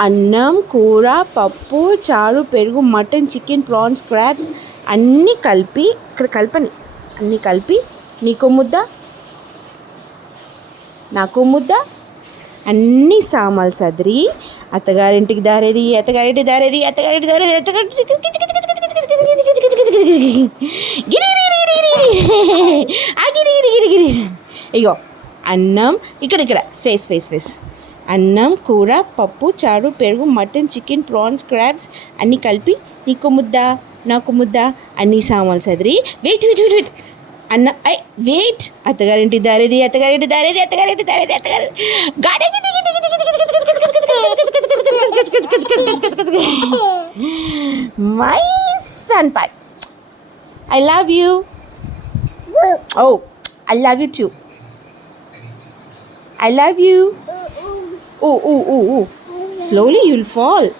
అన్నం, కూర, పప్పు, చారు, పెరుగు, మటన్, చికెన్, ప్రాన్స్, క్రాబ్స్ అన్నీ కలిపి ఇక్కడ కలపని అన్నీ కలిపి నీకో ముద్ద నాకో ముద్ద అన్ని సామాన్లు సదిరి అత్తగారింటికి దారేది అత్తగారింటి దారేది అత్తగారింటి దారేది అత్తగారింటి ఇగో అన్నం ఇక్కడ ఫేస్ ఫేస్ ఫేస్ అన్నం కూర పప్పు చారు పెరుగు మటన్ చికెన్ ప్రాన్స్ క్రాబ్స్ అన్నీ కలిపి నీకు ముద్ద నాకు ముద్ద అన్ని సామాన్లు సదిరి వెయిట్ వెయిట్ వెయిట్ వెయిట్ అన్న ఐ వెయిట్ అత్తగారింటి దారేది అత్తగారింటి దారేది అత్తగారింటి దారేది అత్తగారి మై సన్ పై I love you oh I love you too I love you. Oh. Slowly you'll fall.